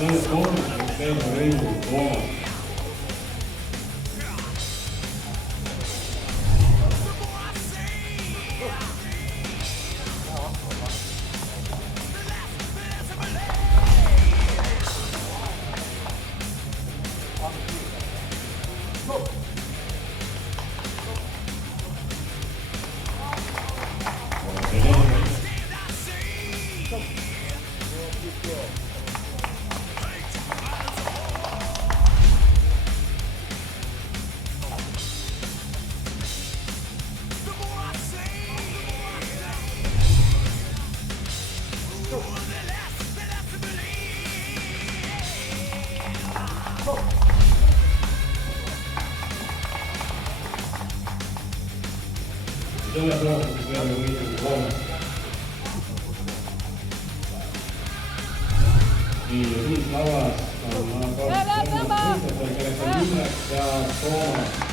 Alexander Thomas, Alexander Rainbow Thomas. Bisogna però recuperare un momento di buono. I Luis Lavas, una cosa perché la famiglia da Thomas.